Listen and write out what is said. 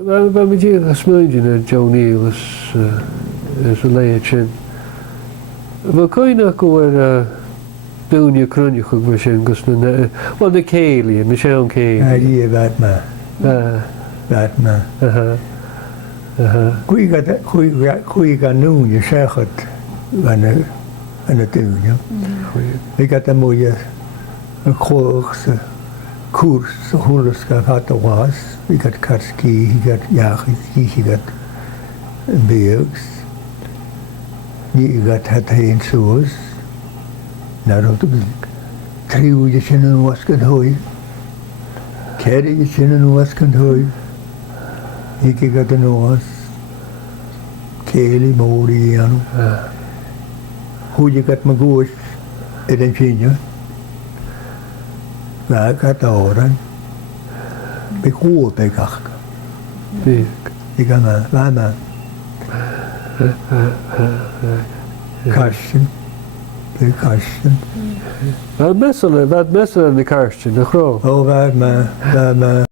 Ba mi dí a smuidin a Johnny is a leia sin. Ba coine go ar dúne crunne chug mar sin gus na céalaí na sé an céalaí. Idea about ma. That ma. Cúig an nún je sechat an a dúne. I got a mwy a chwch sa cwrs sa hwlws gaf hat a was. I got karski, I got iachyd, I got beigs. Ni got hat hein sŵs. Na rod triw je sin yn wasgad hwy. Ceri je sin yn wasgad hwy. I got yn was. Celi mori anu. Hwy je got magwys edrych sinio. Fa gat oran. Be gŵr be gach. Big. I got ma, fa ma. Karsten. Be Karsten. Vad mesel yn y carstin, y chro? O fa ma.